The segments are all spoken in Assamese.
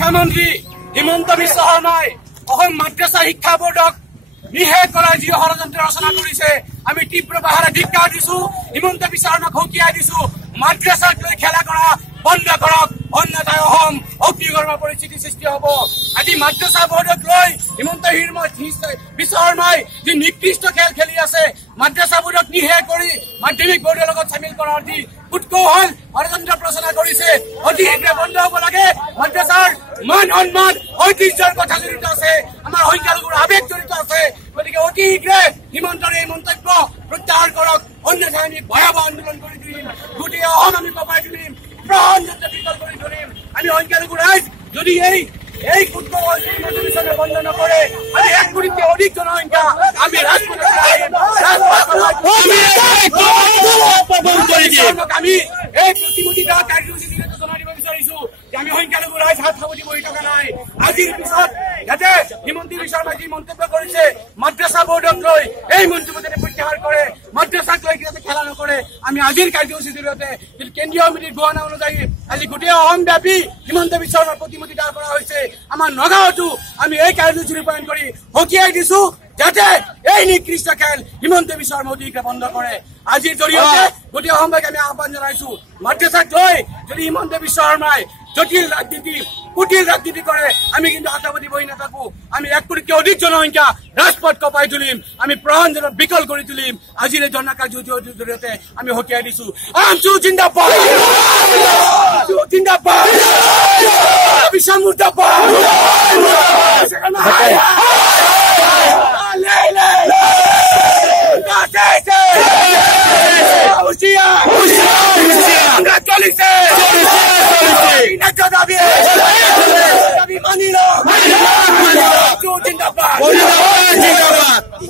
শিক্ষামন্ত্ৰী হিমন্ত বিশ্ব শৰ্মাই অসম মাদ্ৰাছা শিক্ষা বোৰ্ডক নিষেধ কৰাৰ যি ষড়যন্ত্ৰ ৰচনা কৰিছে আমি তীব্ৰ বাহাৰে ধিক্কাৰ দিছো। হিমন্ত বিশ্ব শৰ্মাক সকীয়াই দিছো, মাদ্ৰাছাক লৈ খেলা কৰা বন্ধ কৰক, অন্যথায় অসম অগ্নিগৰ্ভ পৰিস্থিতি সৃষ্টি হব। আজি মাদ্ৰাছা বোৰ্ডক লৈ হিমন্ত বিশ্ব শৰ্মাই যি নিকৃষ্ট খেল খেলি আছে, মাদ্ৰাছা বোৰ্ডক নিষেধ কৰি মাধ্যমিক বোৰ্ডৰ লগত চামিল কৰাৰ যি কুটকৌশল ষড়যন্ত্ৰ প্ৰচনা কৰিছে অতি শীঘ্ৰে বন্ধ হব লাগে। মাদ্ৰাছাৰ মান সন্মান ঐতিহ্যৰ কথা জড়িত আছে, আমাৰ সংখ্যালঘুৰ আৱেগ জড়িত আছে। গতিকে অতি শীঘ্ৰে হিমন্তৰ এই মন্তব্য প্ৰত্যাহাৰ কৰক, অন্যথায় আমি ভয়াৱহ আন্দোলন কৰি তুলিম, গোটেই অসম আমি কঁপাই তুলিম, প্ৰাণ বিকল কৰি তুলিম। আমি সংখ্যালঘু ৰাইজ যদি এই কুটকৌশল হিমন্ত বিশ্ব শৰ্মাই বন্ধ নকৰে, আমি 1 কোটিতকৈ অধিক জনসংখ্যা আমি ৰাজপথত আমি এই প্ৰতিমুঠিত কাৰ্যসূচী জনাই দিব বিচাৰিছো যে আমি সংখ্যালঘু ৰাইজ হাত সাৱটি বহি থকা নাই। আজিৰ পিছত যাতে হিমন্ত বিশ্ব শৰ্মাই যি মন্তব্য কৰিছে মাদ্ৰাছা বোৰ্ডক লৈ এই মন্তব্য যাতে প্ৰত্যাহাৰ কৰে, মাদ্ৰাছাক লৈ যাতে খেলা নকৰে, আমি আজিৰ কাৰ্যসূচীৰ জৰিয়তে কেন্দ্ৰীয় সমিতিৰ ঘোষণা অনুযায়ী আজি গোটেই অসমব্যাপী হিমন্ত বিশ্ব শৰ্মাৰ প্ৰতিমূৰ্তি দাঁড় কৰা হৈছে। আমাৰ নগাঁৱতো আমি এই কাৰ্যসূচী ৰূপায়ণ কৰি সকীয়াই দিছো যাতে এই নিকৃষ্ট খেল হিমন্ত বিশ্ব শৰ্মা অধিকভাৱে বন্ধ কৰে। আজিৰ জৰিয়তে গোটেই অসমবাসীক আমি আহ্বান জনাইছো, মাদ্ৰাছাক লৈ যদি হিমন্ত বিশ্ব শৰ্মাই জটিল ৰাজনীতি কুটিল ৰাজনীতি কৰে আমি কিন্তু আশাবাদী বহি নাথাকো। আমি 1 কোটিতকৈ অধিক জনসংখ্যা ৰাজপথ কঁপাই তুলিম, আমি প্ৰাণ বিকল কৰি তুলিম। আজিৰ এই ধৰ্ণা কাৰ্যসূচীৰ জৰিয়তে আমি সকীয়াই দিছো। আমচু জিন্দাবাদ, জিন্দাবাদ, বিশ্ব মুৰ্দাবাদ।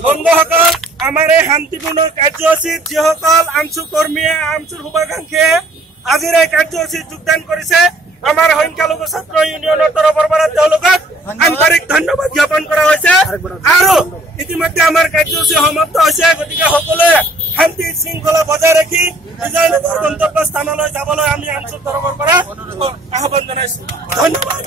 বন্ধুসকল, আমাৰ এই শান্তিপূৰ্ণ কাৰ্যসূচীত যিসকল আমচু কৰ্মীয়ে আমচুৰ শুভাকাংক্ষীয়ে আজিৰ এই কাৰ্যসূচীত যোগদান কৰিছে, আমাৰ সংখ্যালঘু ছাত্ৰ ইউনিয়নৰ তৰফৰ পৰা তেওঁলোকক আন্তৰিক ধন্যবাদ জ্ঞাপন কৰা হৈছে। আৰু ইতিমধ্যে আমাৰ কাৰ্যসূচী সমাপ্ত হৈছে। গতিকে সকলোৱে শান্তি শৃংখলা বজাই ৰাখি নিজৰ নিজৰ গন্তব্য স্থানলৈ যাবলৈ আমি আমচুৰ তৰফৰ পৰা আহ্বান জনাইছো। ধন্যবাদ।